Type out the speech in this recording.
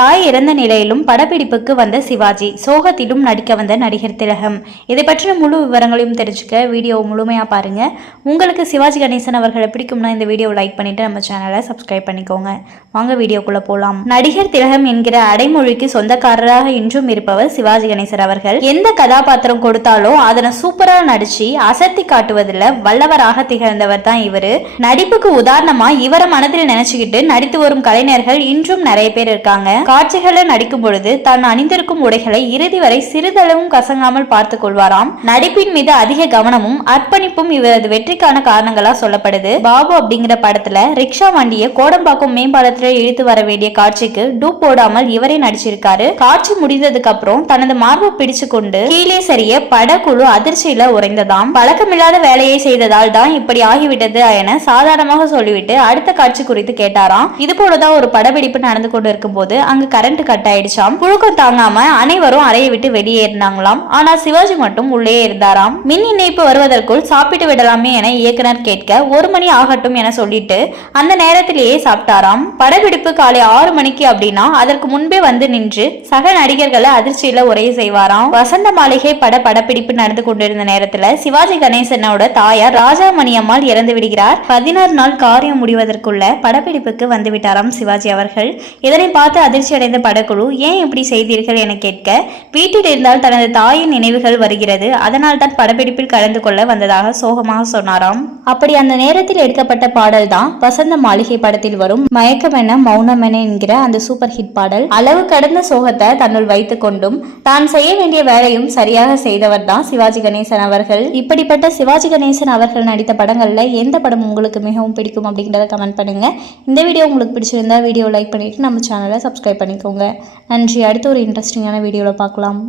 தாய் இறந்த நிலையிலும் படப்பிடிப்புக்கு வந்த சிவாஜி சோகத்திலும் நடிக்க வந்த நடிகர் திலகம். இதை பற்றின முழு விவரங்களையும் தெரிஞ்சுக்க வீடியோ முழுமையாக பாருங்கள் உங்களுக்கு சிவாஜி கணேசன் அவர்களை பிடிக்கும்னா இந்த வீடியோவை லைக் பண்ணிவிட்டு நம்ம சேனலை சப்ஸ்கிரைப் பண்ணிக்கோங்க. வாங்க வீடியோக்குள்ளே போகலாம் நடிகர் திலகம் என்கிற அடைமொழிக்கு சொந்தக்காரராக இன்றும் இருப்பவர் சிவாஜி கணேசன் அவர்கள். எந்த கதாபாத்திரம் கொடுத்தாலும் அதனை சூப்பராக நடித்து அசத்தி காட்டுவதில் வல்லவராக திகழ்ந்தவர் தான் இவர். நடிப்புக்கு உதாரணமாக இவரை மனதில் நினச்சிக்கிட்டு நடித்து வரும் கலைஞர்கள் இன்றும் நிறைய பேர் இருக்காங்க. காட்சிகளை நடிக்கும் பொழுது தான் அணிந்திருக்கும் உடைகளை இறுதி வரை சிறிதளவும் கசங்காமல் பார்த்து கொள்வாராம். நடிப்பின் மீது அதிக கவனமும் அர்ப்பணிப்பும் இவரது வெற்றிக்கான காரணங்களா சொல்லப்படுது. பாபு அப்படிங்கிற படத்துல ரிக்ஷா வண்டியை கோடம்பாக்கம் மேம்பாலத்துல இழுத்து வர வேண்டிய காட்சிக்கு டூப் போடாமல் இவரே நடிச்சிருக்காரு. காட்சி முடிந்ததுக்கு அப்புறம் தனது மார்பை பிடிச்சு கொண்டு கீழே சரிய படக்குழு அதிர்ச்சியில உறைந்ததாம். பழக்கமில்லாத வேலையை செய்ததால் தான் இப்படி ஆகிவிட்டது என சாதாரணமாக சொல்லிவிட்டு அடுத்த காட்சி குறித்து கேட்டாராம். இது போலதான் ஒரு படப்பிடிப்பு நடந்து கொண்டு இருக்கும்போது அங்கு கரண்ட் கட் ஆயிடுச்சாம். புழுக்கம் தாங்காம அனைவரும் அறையை விட்டு வெளியே இருந்தாங்களாம். ஆனா சிவாஜி மட்டும் உள்ளே இருந்தாராம். மின் இணைப்பு வருவதற்குள் சாப்பிட்டு விடலாமே என இயக்குனர் கேட்க ஒரு மணி ஆகட்டும் என சொல்லிட்டு அந்த நேரத்திலேயே சாப்பிட்டாராம். படப்பிடிப்பு காலை ஆறு மணிக்கு அப்படின்னா அதற்கு முன்பே வந்து நின்று சக நடிகர்களை அதிர்ச்சியில உரைய செய்வாராம். வசந்த மாளிகை பட படப்பிடிப்பு நடந்து கொண்டிருந்த நேரத்துல சிவாஜி கணேசனோட தாயார் ராஜா அம்மாள் இறந்து விடுகிறார். பதினாறு நாள் காரியம் முடிவதற்குள்ள படப்பிடிப்புக்கு வந்து விட்டாராம் சிவாஜி அவர்கள். இதனை பார்த்து அதிர்ச்சி அடைந்த படக்குழு ஏன் இப்படி செய்தீர்கள் என கேட்க வீட்டில் இருந்தால் தனது தாயின் நினைவுகள் வருகிறது. அதனால் தான் படப்பிடிப்பில் கலந்து கொள்ள வந்ததாக சோகமாக சொன்னாராம். அப்படி அந்த நேரத்தில் எடுக்கப்பட்ட பாடல் தான் வசந்த மாளிகை படத்தில் வரும் மயக்கமென மௌனமென என்கிற அந்த சூப்பர் ஹிட் பாடல். அளவு கடந்த சோகத்தை தன்னுள் வைத்துக் கொண்டும் தான் செய்ய வேண்டிய வேலையும் சரியாக செய்தவர் தான் சிவாஜி கணேசன் அவர்கள். இப்படிப்பட்ட சிவாஜி கணேசன் அவர்கள் நடித்த படங்கள்ல எந்த படம் உங்களுக்கு மிகவும் பிடிக்கும் அப்படிங்கிறத கமெண்ட் பண்ணுங்க. இந்த வீடியோ உங்களுக்கு பிடிச்சிருந்தா வீடியோ லைக் பண்ணிட்டு நம்ம சேனலை சப்ஸ்கிரைப் பண்ணிக்கோங்க. நன்றி. அடுத்த ஒரு இன்ட்ரெஸ்டிங்கான வீடியோவில் பார்க்கலாம்.